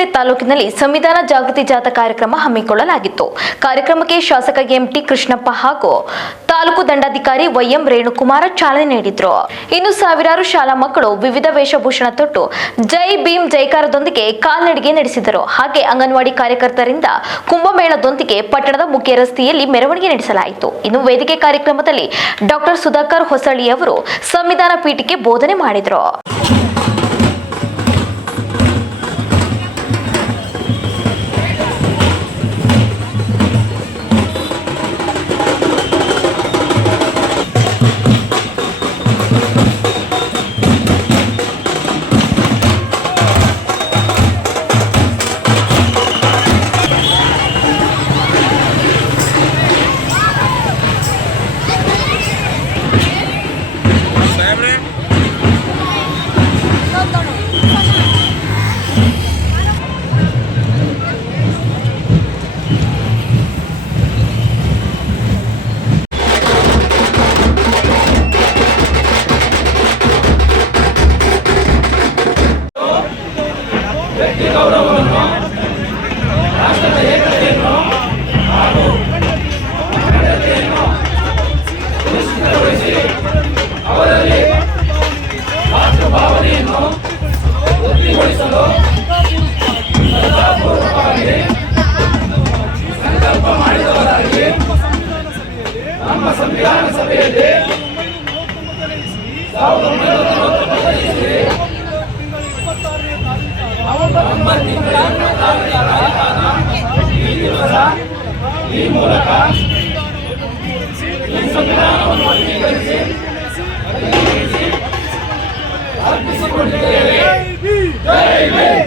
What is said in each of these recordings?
ದಾವಣಗೆರೆ ತಾಲೂಕಿನಲ್ಲಿ ಸಂವಿಧಾನ ಜಾಗೃತಿ ಜಾಥಾ ಕಾರ್ಯಕ್ರಮ ಹಮ್ಮಿಕೊಳ್ಳಲಾಗಿತ್ತು. ಕಾರ್ಯಕ್ರಮಕ್ಕೆ ಶಾಸಕ ಎಂಟಿ ಕೃಷ್ಣಪ್ಪ ಹಾಗೂ ತಾಲೂಕು ದಂಡಾಧಿಕಾರಿ ವೈಎಂ ರೇಣುಕುಮಾರ ಚಾಲನೆ ನೀಡಿದ್ರು. ಇನ್ನು ಸಾವಿರಾರು ಶಾಲಾ ಮಕ್ಕಳು ವಿವಿಧ ವೇಷಭೂಷಣ ತೊಟ್ಟು ಜೈ ಭೀಮ್ ಜೈಕಾರದೊಂದಿಗೆ ಕಾಲ್ನಡಿಗೆ ನಡೆಸಿದರು. ಹಾಗೆ ಅಂಗನವಾಡಿ ಕಾರ್ಯಕರ್ತರಿಂದ ಕುಂಭಮೇಳದೊಂದಿಗೆ ಪಟ್ಟಣದ ಮುಖ್ಯ ರಸ್ತೆಯಲ್ಲಿ ಮೆರವಣಿಗೆ ನಡೆಸಲಾಯಿತು. ಇನ್ನು ವೇದಿಕೆ ಕಾರ್ಯಕ್ರಮದಲ್ಲಿ ಡಾಕ್ಟರ್ ಸುಧಾಕರ್ ಹೊಸಳ್ಳಿ ಅವರು ಸಂವಿಧಾನ ಪೀಠಕ್ಕೆ ಬೋಧನೆ ಮಾಡಿದರು. ಗೌರವವನ್ನು ರಾಷ್ಟ್ರದ ಏಕತೆಯನ್ನು ಹಾಗೂ ನಿಶ್ಚಿತಗೊಳಿಸಿ ಅವರಲ್ಲಿ ಮಾತೃಭಾವನೆಯನ್ನು ವೃದ್ಧಿಗೊಳಿಸಲು ಶ್ರದ್ಧಾಪೂರ್ವಕವಾಗಿ ಸಂಕಲ್ಪ ಮಾಡಿದವರಾಗಿ ನಮ್ಮ ಸಂವಿಧಾನ ಸಭೆಯಲ್ಲಿ 1946 ನವೆಂಬರ್ ತಿಂಗಳ 26ನೇ ತಾರೀಖಾದ ಈ ದಿವಸ ಈ ಮೂಲಕ ಈ ಸಂವಿಧಾನವನ್ನು ಅಂಗೀಕರಿಸಿ ಅರ್ಪಿಸಿಕೊಂಡಿದ್ದೇವೆ. ಜೈ ಭೀಮ್.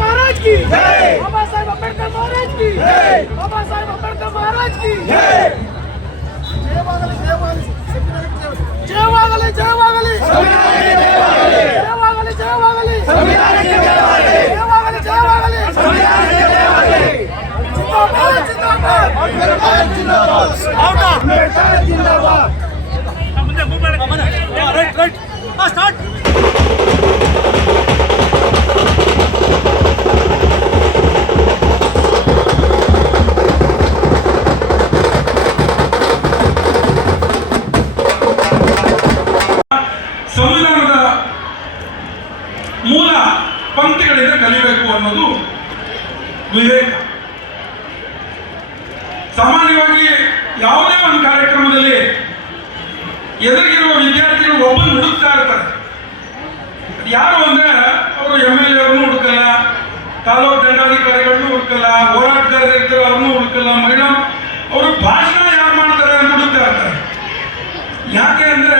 महाराज की जय, बाबा साहेब अंबेडकर महाराज की जय, बाबा साहेब अंबेडकर महाराज की जय. जयवागले जयवागले जयवागले जयवागले जयवागले जयवागले जयवागले जयवागले जिंदाबाद जिंदाबाद अंबेडकर जिंदाबाद अंबेडकर जिंदाबाद. Right right start. ಸಂವಿಧಾನದ ಮೂಲ ಪಂಕ್ತಿಗಳಿಂದ ಕಲಿಯಬೇಕು ಅನ್ನೋದು ವಿವೇಕ. ಸಾಮಾನ್ಯವಾಗಿ ಯಾವುದೇ ಒಂದು ಕಾರ್ಯಕ್ರಮದಲ್ಲಿ ಎದುರಿಗಿರುವ ವಿದ್ಯಾರ್ಥಿಗಳು ಒಬ್ಬನು ಹುಡುಕ್ತಾ ಇರ್ತಾರೆ. ಯಾರು ಅಂದ್ರೆ ಅವರು MLA ಅವ್ರನ್ನೂ ಹುಡುಕಲ್ಲ, ತಾಲೂಕು ದಂಡಾಧಿಕಾರಿಗಳನ್ನೂ ಹುಡುಕಲ್ಲ, ಹೋರಾಟಗಾರರು ಇರ್ತಾರೆ ಅವ್ರನ್ನೂ ಹುಡುಕಲ್ಲ, ಮಹಿಳಾ ಅವರು ಭಾಷಣ ಯಾರು ಮಾಡ್ತಾರೆ ಅಂತ ಹುಡುಕ್ತಾ ಇರ್ತಾರೆ. ಯಾಕೆ ಅಂದ್ರೆ